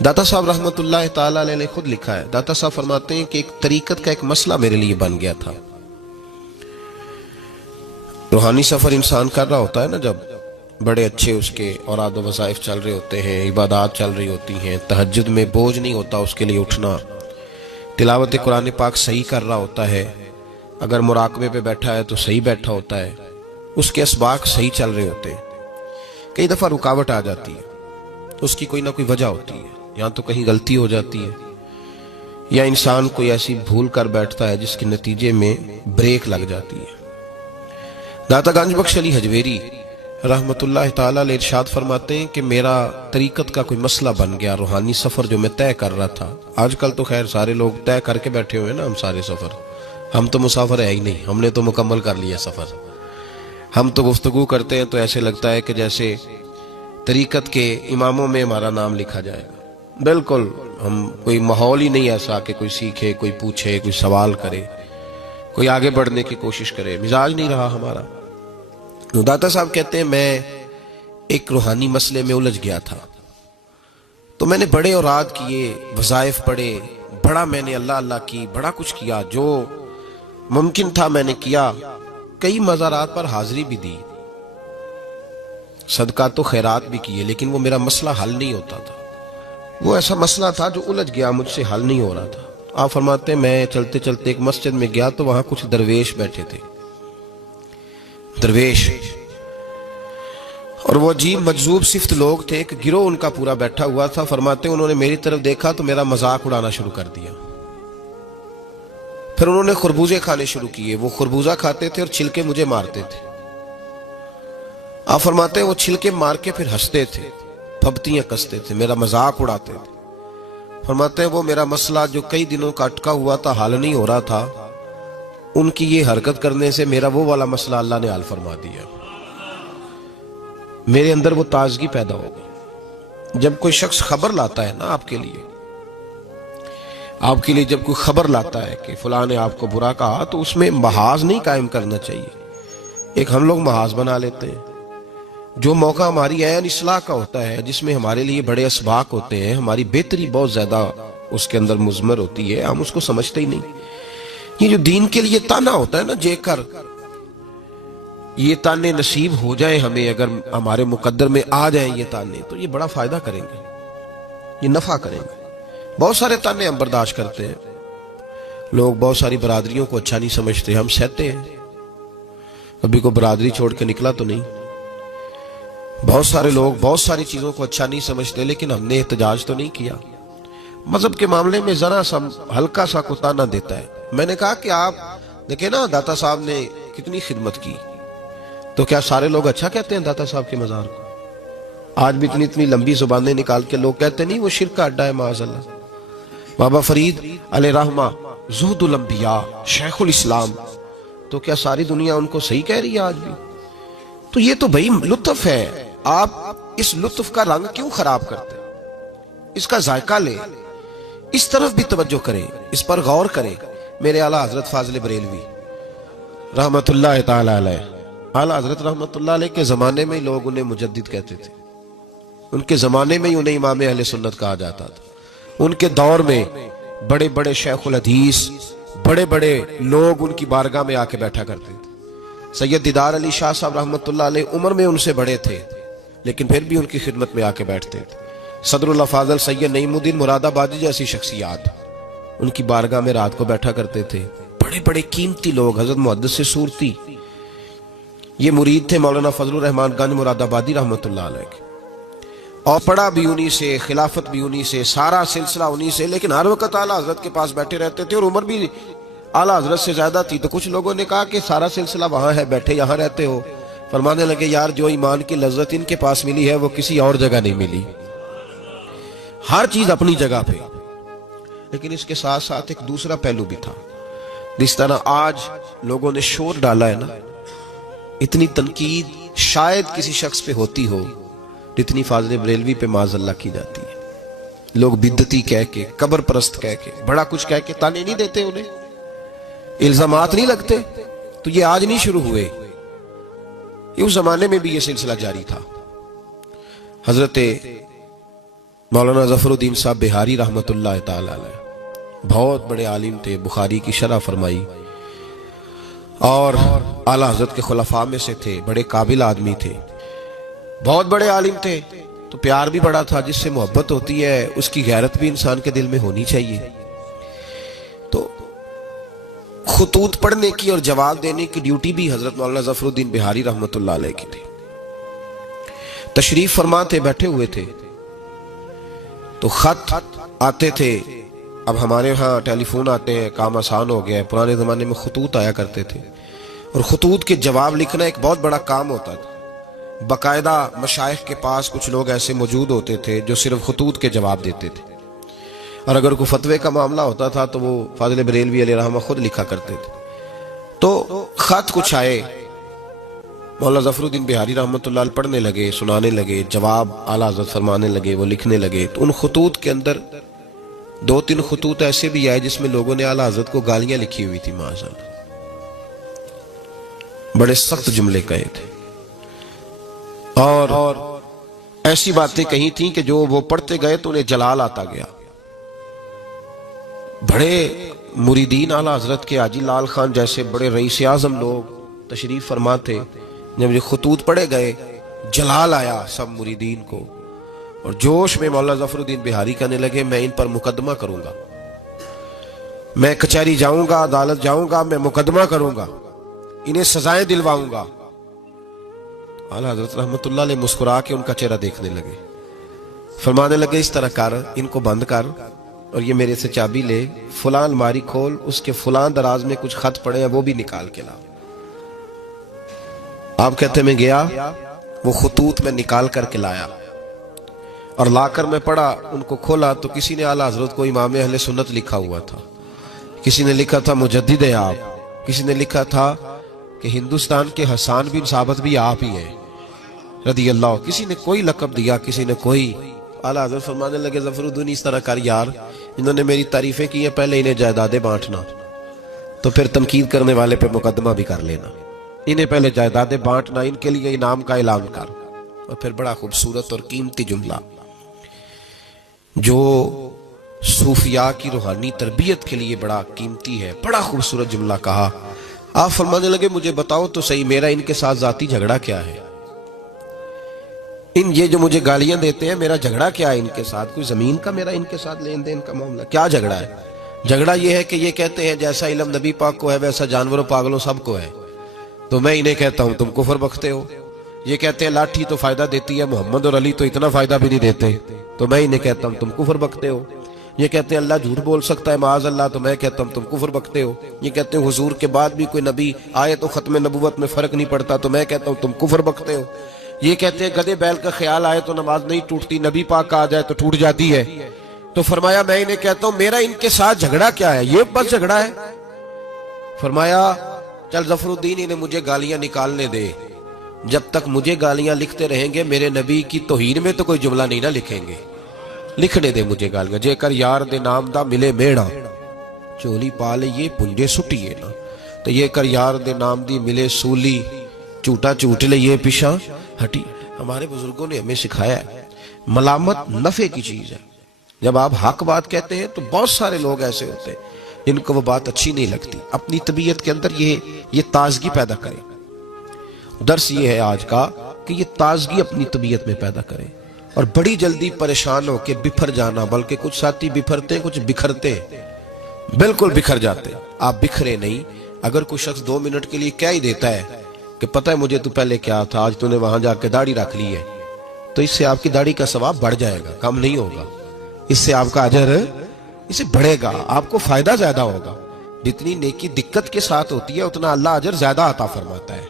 داتا صاحب رحمۃ اللہ تعالی علیہ نے خود لکھا ہے، داتا صاحب فرماتے ہیں کہ ایک طریقت کا ایک مسئلہ میرے لیے بن گیا تھا۔ روحانی سفر انسان کر رہا ہوتا ہے نا، جب بڑے اچھے اس کے اوراد و وظائف چل رہے ہوتے ہیں، عبادات چل رہی ہوتی ہیں، تہجد میں بوجھ نہیں ہوتا اس کے لیے اٹھنا، تلاوت قرآن پاک صحیح کر رہا ہوتا ہے، اگر مراقبے پہ بیٹھا ہے تو صحیح بیٹھا ہوتا ہے، اس کے اسباق صحیح چل رہے ہوتے ہیں، کئی دفعہ رکاوٹ آ جاتی ہے، اس کی کوئی نہ کوئی وجہ ہوتی ہے، یا تو کہیں غلطی ہو جاتی ہے، یا انسان کوئی ایسی بھول کر بیٹھتا ہے جس کے نتیجے میں بریک لگ جاتی ہے۔ داتا گنج بخش علی حجویری رحمت اللہ تعالیٰ علیہ ارشاد فرماتے ہیں کہ میرا طریقت کا کوئی مسئلہ بن گیا، روحانی سفر جو میں طے کر رہا تھا۔ آج کل تو خیر سارے لوگ طے کر کے بیٹھے ہوئے نا، ہم سارے سفر، ہم تو مسافر ہے ہی نہیں، ہم نے تو مکمل کر لیا سفر۔ ہم تو گفتگو کرتے ہیں تو ایسے لگتا ہے کہ جیسے طریقت کے اماموں میں ہمارا نام لکھا جائے گا، بالکل ہم کوئی ماحول ہی نہیں ایسا کہ کوئی سیکھے، کوئی پوچھے، کوئی سوال کرے، کوئی آگے بڑھنے کی کوشش کرے، مزاج نہیں رہا ہمارا۔ داتا صاحب کہتے ہیں میں ایک روحانی مسئلے میں الجھ گیا تھا، تو میں نے بڑے اوراد کیے، وظائف پڑھے، بڑا میں نے اللہ اللہ کی، بڑا کچھ کیا، جو ممکن تھا میں نے کیا، کئی مزارات پر حاضری بھی دی، صدقات و خیرات بھی کیے، لیکن وہ میرا مسئلہ حل نہیں ہوتا تھا۔ وہ ایسا مسئلہ تھا جو الجھ گیا، مجھ سے حل نہیں ہو رہا تھا۔ آپ فرماتے ہیں میں چلتے چلتے ایک مسجد میں گیا تو وہاں کچھ درویش بیٹھے تھے، درویش، اور وہ عجیب مجذوب صفت لوگ تھے، ایک گروہ ان کا پورا بیٹھا ہوا تھا۔ فرماتے ہیں انہوں نے میری طرف دیکھا تو میرا مذاق اڑانا شروع کر دیا، پھر انہوں نے خربوزے کھانے شروع کیے، وہ خربوزہ کھاتے تھے اور چھلکے مجھے مارتے تھے۔ آپ فرماتے ہیں وہ چھلکے مار کے پھر ہنستے تھے، پھبتیاں کستے تھے، میرا مذاق اڑاتے تھے۔ فرماتے ہیں وہ میرا مسئلہ جو کئی دنوں کا اٹکا ہوا تھا، حل نہیں ہو رہا تھا، ان کی یہ حرکت کرنے سے میرا وہ والا مسئلہ اللہ نے حل فرما دیا۔ میرے اندر وہ تازگی پیدا ہو گئی۔ جب کوئی شخص خبر لاتا ہے نا آپ کے لیے جب کوئی خبر لاتا ہے کہ فلاں نے آپ کو برا کہا، تو اس میں محاذ نہیں قائم کرنا چاہیے۔ ایک ہم لوگ محاذ بنا لیتے ہیں، جو موقع ہماری عین اصلاح کا ہوتا ہے، جس میں ہمارے لیے بڑے اسباق ہوتے ہیں، ہماری بہتری بہت زیادہ اس کے اندر مضمر ہوتی ہے، ہم اس کو سمجھتے ہی نہیں۔ یہ جو دین کے لیے تانا ہوتا ہے نا، جے کر یہ تانے نصیب ہو جائیں ہمیں، اگر ہمارے مقدر میں آ جائیں یہ تانے، تو یہ بڑا فائدہ کریں گے، یہ نفع کریں گے۔ بہت سارے تانے ہم برداشت کرتے ہیں، لوگ بہت ساری برادریوں کو اچھا نہیں سمجھتے، ہم سہتے ہیں، کبھی کو برادری چھوڑ کے نکلا تو نہیں۔ بہت سارے لوگ بہت ساری چیزوں کو اچھا نہیں سمجھتے، لیکن ہم نے احتجاج تو نہیں کیا۔ مذہب کے معاملے میں ذرا سا ہلکا سا کو تانا دیتا ہے۔ میں نے کہا کہ آپ دیکھیں نا داتا صاحب نے کتنی خدمت کی، تو کیا سارے لوگ اچھا کہتے ہیں داتا صاحب کے مزار کو؟ آج بھی اتنی لمبی زبانیں نکال کے لوگ کہتے نہیں وہ شرک کا اڈا ہے، معاذ اللہ۔ بابا فرید علیہ رحمہ زہد الانبیاء، شیخ الاسلام، تو کیا ساری دنیا ان کو صحیح کہہ رہی ہے آج بھی؟ تو یہ تو بھائی لطف ہے، آپ اس لطف کا رنگ کیوں خراب کرتے ہیں؟ اس کا ذائقہ لیں، اس طرف بھی توجہ کریں، اس پر غور کریں۔ میرے اعلیٰ حضرت فاضل بریلوی رحمت اللہ تعالی علیہ، اعلیٰ حضرت رحمت اللہ علیہ کے زمانے میں لوگ انہیں مجدد کہتے تھے، ان کے زمانے میں ہی انہیں امام اہل سنت کہا جاتا تھا۔ ان کے دور میں بڑے بڑے شیخ الحدیث، بڑے بڑے لوگ ان کی بارگاہ میں آ کے بیٹھا کرتے تھے۔ سید دیدار علی شاہ صاحب رحمت اللہ علیہ عمر میں ان سے بڑے تھے، لیکن پھر بھی ان کی خدمت میں آ کے بیٹھتے تھے۔ صدر اللہ فاضل سید نعیم الدین مراد آبادی جیسی شخصیات ان کی بارگاہ میں رات کو بیٹھا کرتے تھے۔ بڑے بڑے قیمتی لوگ، حضرت محدث صورتی، یہ مرید تھے مولانا فضل الرحمان گنج مراد آبادی رحمت اللہ علیہ کے، اور پڑھا بھی انہی سے، خلافت بھی انہی سے، سارا سلسلہ انہی سے، لیکن ہر وقت اعلیٰ حضرت کے پاس بیٹھے رہتے تھے، اور عمر بھی اعلیٰ حضرت سے زیادہ تھی۔ تو کچھ لوگوں نے کہا کہ سارا سلسلہ وہاں ہے، بیٹھے یہاں رہتے ہو۔ فرمانے لگے یار جو ایمان کی لذت ان کے پاس ملی ہے وہ کسی اور جگہ نہیں ملی۔ ہر چیز اپنی جگہ پہ، لیکن اس کے ساتھ ساتھ ایک دوسرا پہلو بھی تھا۔ جس طرح آج لوگوں نے شور ڈالا ہے نا، اتنی تنقید شاید کسی شخص پہ ہوتی ہو جتنی فاضل بریلوی پہ معاذ اللہ کی جاتی ہے۔ لوگ بدعتی کہہ کے، قبر پرست کہہ کے، بڑا کچھ کہہ کے تانے نہیں دیتے، انہیں الزامات نہیں لگتے۔ تو یہ آج نہیں شروع ہوئے، یہ اس زمانے میں بھی یہ سلسلہ جاری تھا۔ حضرت मौलाना ज़फ़रुद्दीन साहब बिहारी रहमतुल्लाह ताला अलैह बहुत बड़े आलिम थे, बुखारी की शरह फरमाई और आला हज़रत के खुलफा में से थे, बड़े काबिल आदमी थे, बहुत बड़े आलिम थे। तो प्यार भी बड़ा था। जिससे मोहब्बत होती है उसकी गैरत भी इंसान के दिल में होनी चाहिए। तो खुतूत पढ़ने की और जवाब देने की ड्यूटी भी हजरत मौलाना ज़फ़रुद्दीन बिहारी रहमतुल्लाह अलैह की थी। तशरीफ फरमा थे, बैठे हुए थे, तो खत आते थे। अब हमारे यहाँ टेलीफोन आते हैं, काम आसान हो गया है। पुराने ज़माने में खतूत आया करते थे और खतूत के जवाब लिखना एक बहुत बड़ा काम होता था। बाकायदा मशाइख के पास कुछ लोग ऐसे मौजूद होते थे जो सिर्फ खतूत के जवाब देते थे, और अगर कोई फतवे का मामला होता था तो वो फाजिल बरेलवी अलैहि रहमा खुद लिखा करते थे। तो खत कुछ आए, मौलाना ज़फ़रुद्दीन बिहारी रहमतुल्लाह अलैह पढ़ने लगे, सुनाने लगे, जवाब आला हज़रत फरमाने लगे, वो लिखने लगे। तो उन खतूत के अंदर 2-3 खतूत ऐसे भी आए जिसमें लोगों ने आला हज़रत को गालियां लिखी हुई थी। माशाअल्लाह, बड़े सख्त जुमले कहे थे और ऐसी बातें कही थी कि जो वो पढ़ते गए तो उन्हें जलाल आता गया। बड़े मुरीदीन आला हज़रत के हाजी लाल खान जैसे बड़े रईस आज़म लोग तशरीफ फरमा थे। जब ये खतूत पढ़े गए, जलाल आया सब मुरीदीन को, और जोश में मौलाना ज़फ़रुद्दीन बिहारी कहने लगे, मैं इन पर मुकदमा करूंगा, मैं कचहरी जाऊंगा, अदालत जाऊंगा, मैं मुकदमा करूंगा, इन्हें सजाएं दिलवाऊंगा। आला हज़रत रहमतुल्लाह अलैह मुस्कुरा के उनका चेहरा देखने लगे, फरमाने लगे, इस तरह कर, इनको बंद कर और ये मेरे से चाबी ले, फलां अलमारी खोल, उसके फलां दराज में कुछ खत पड़े हैं वो भी निकाल के ला। आप कहते मैं गया, वो खतूत में निकाल करके लाया और लाकर मैं पढ़ा, उनको खोला तो किसी ने आला हज़रत को इमाम अहले सुन्नत लिखा हुआ था, किसी ने लिखा था मुजद्दिद है आप, किसी ने लिखा था कि हिंदुस्तान के हसन बिन साबित भी आप ही हैं रदी अल्लाह, किसी ने कोई लक़ब दिया, किसी ने कोई। आला हज़रत फरमाने लगे, ज़फ़रुद्दीन इस तरह कर यार, इन्होंने मेरी तारीफें की है, पहले इन्हें जायदादें बांटना, तो फिर तनकीद करने वाले पे मुकदमा भी कर लेना, इन्हें पहले जायदादें बांटना, इनके लिए इनाम का ऐलान कर। और फिर बड़ा खूबसूरत और कीमती जुमला जो सूफिया की रूहानी तरबियत के लिए बड़ा कीमती है, बड़ा खूबसूरत जुमला कहा। आप फरमाने लगे, मुझे बताओ तो सही, मेरा इनके साथ जाती झगड़ा क्या है? ये जो मुझे गालियां देते हैं, मेरा झगड़ा क्या है इनके साथ? कोई जमीन का मेरा इनके साथ लेन देन का मामला? क्या झगड़ा है? झगड़ा ये है कि ये कहते हैं जैसा इल्म नबी पाक को है वैसा जानवरों पागलों सबको है, तो मैं इन्हें कहता हूं तुम कुफर बकते हो। ये कहते हैं लाठी तो फायदा देती है, मोहम्मद और अली तो इतना फायदा भी नहीं देते, तो मैं इन्हें कहता हूं तुम कुफर बकते हो। ये कहते हैं अल्लाह झूठ बोल सकता है माज़ अल्लाह, तो मैं कहता हूं तुम कुफर बकते हो। ये कहते हैं हुजूर के बाद भी कोई नबी आए तो खत्म नबूवत में फर्क नहीं पड़ता, तो मैं कहता हूं तुम कुफर बकते हो। ये कहते हैं गधे बैल का ख्याल आए तो नमाज नहीं टूटती, नबी पाक का आ जाए तो टूट जाती है। तो फरमाया मैं इन्हें कहता हूं मेरा इनके साथ झगड़ा क्या है? ये बस झगड़ा है। फरमाया चल ज़फ़रुद्दीन, इन्हें मुझे गालियां निकालने दे, जब तक मुझे गालियां लिखते रहेंगे मेरे नबी की तौहीन में तो कोई जुमला नहीं ना लिखेंगे, लिखने दे मुझे गालियां। जेकर यार दे नाम दा मिले मेड़ा, चोली पा ले ये पुंजे सुटिए ना, तो ये कर यार दे नाम दी मिले सूली, झूठा झूठ ले ये पिछा हटी। हमारे बुजुर्गों ने हमें सिखाया है मलामत नफे की चीज है। जब आप हक बात कहते हैं तो बहुत सारे लोग ऐसे होते हैं जिनको वो बात अच्छी नहीं लगती, अपनी तबीयत के अंदर ये ताजगी पैदा करें। दर्स ये है आज का कि ये ताजगी अपनी तबीयत में पैदा करें और बड़ी जल्दी परेशान होकर बिखर जाना, बल्कि कुछ साथी बिखरते कुछ बिखरते बिल्कुल बिखर जाते, आप बिखरे नहीं। अगर कोई शख्स 2 मिनट के लिए क्या ही देता है कि पता है मुझे तू पहले क्या था, आज तूने वहां जाके दाढ़ी रख ली है, तो इससे आपकी दाढ़ी का सवाब बढ़ जाएगा, कम नहीं होगा। इससे आपका अजर इससे बढ़ेगा, आपको फायदा ज्यादा होगा। जितनी नेकी दिक्कत के साथ होती है उतना अल्लाह अजर ज्यादा अता फरमाता है।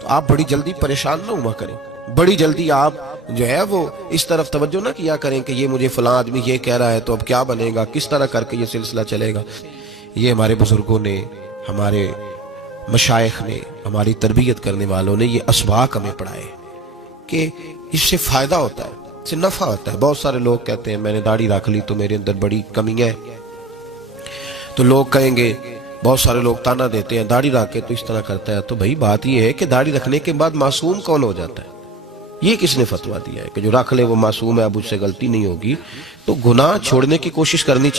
तो आप बड़ी जल्दी परेशान ना हुआ करें, बड़ी जल्दी आप जो है वो इस तरफ तवज्जो ना किया करें कि ये मुझे फलां आदमी ये कह रहा है तो अब क्या बनेगा, किस तरह करके ये सिलसिला चलेगा। ये हमारे बुजुर्गों ने, हमारे मशाइख ने, हमारी तरबियत करने वालों ने ये असबाक हमें पढ़ाए कि इससे फायदा होता है, इससे नफा होता है। बहुत सारे लोग कहते हैं मैंने दाढ़ी रख ली तो मेरे अंदर बड़ी कमी है, तो लोग कहेंगे, बहुत सारे लोग ताना देते हैं दाढ़ी रख के तो इस तरह करता है। तो भाई बात यह है कि दाढ़ी रखने के बाद मासूम कौन हो जाता है? یہ کس نے فتویٰ دیا ہے کہ جو رکھ لے وہ معصوم ہے، اب اس سے غلطی نہیں ہوگی؟ تو گناہ چھوڑنے کی کوشش کرنی چاہیے۔